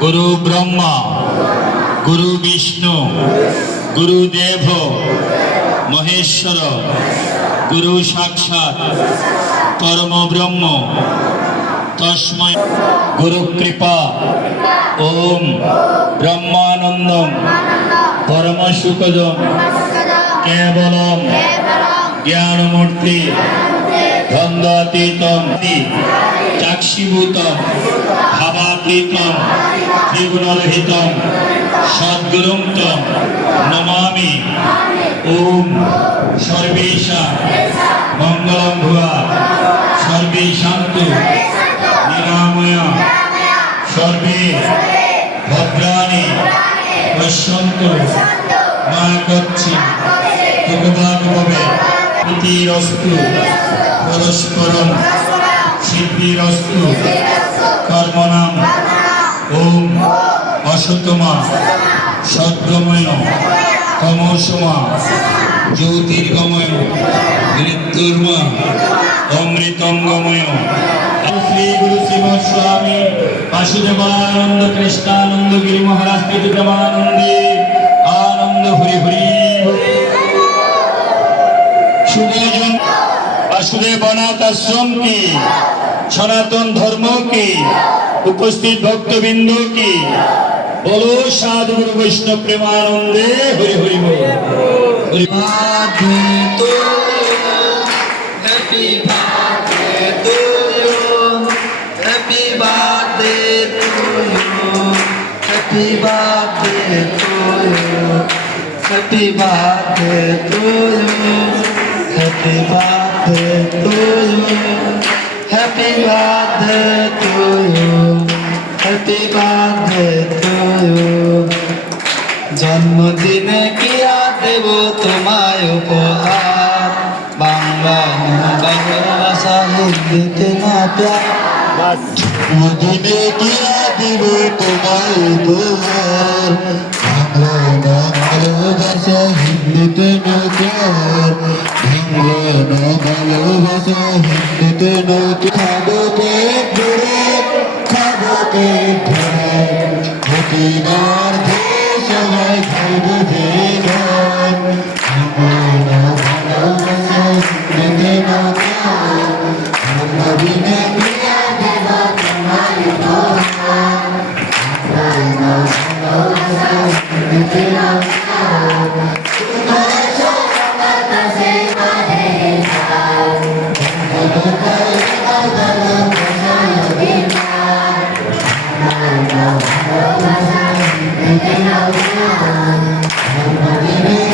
गुरु ब्रह्मा गुरु विष्णु गुरुदेव महेश्वर गुरु साक्षात् परम ब्रह्म तस्मै गुरु कृपा ओम ब्रह्मानंदम परम सुखदम केवलम ज्ञानमूर्ति द्वंद्वातीतम चाक्षुभूतम भावातीतम त्रिगुणरहितम सद्गुरुं तम नमामि। ओम सर्वेषां मंगलं भूयात् सर्वे सन्तु निरामया सर्वे भद्राणि पश्यन्तु मा कश्चित् दुःखभाग् भवेत्। प्रीतिरस्तु परस्परं सिद्धिरस्तु कर्मणां। ओम असतमा सद्गमय तमसमा ज्योतिर्गमय मृत्युर्मा अमृतंगमय। श्री गुरु श्रीमद स्वामी वासुदेवानंद कृष्णानंद गिरि महाराज तीर्थमानंदे आनंद हरि हरि। सुदेजन वासुदेव अनाथ आश्रम की सनातन धर्म की उपस्थित भक्तबिंदु की बोलो साधु गुरु वैष्णव प्रेमानंदे हरि हरि बोल। Happy birthday to you. Happy birthday to you. Happy birthday to you. Happy birthday to you. Happy birthday to you. Happy birthday to you. Happy birthday to you. জন্মদিনে কি দেব তোমায় উপহার, বাংলা ভালোবাসা হিন্দিতে না প্যার। জন্মদিনে কি দেব তোমায় উপহার, বাংলা না ভালোবাসা হিন্দিতে না প্যার। বাংলা না ভালোবাসা হিন্দিতে না খাবো পেট ভরে, খাবো পেট ভরে ভতিনার সবাই খাবো ভেগান। বাংলা না ভালোবাসা হিন্দিতে না প্যার, জন্মদিনে কি দেব তোমায় উপহার, বাংলা না ভালোবাসা হিন্দিতে না প্যার। Thank you.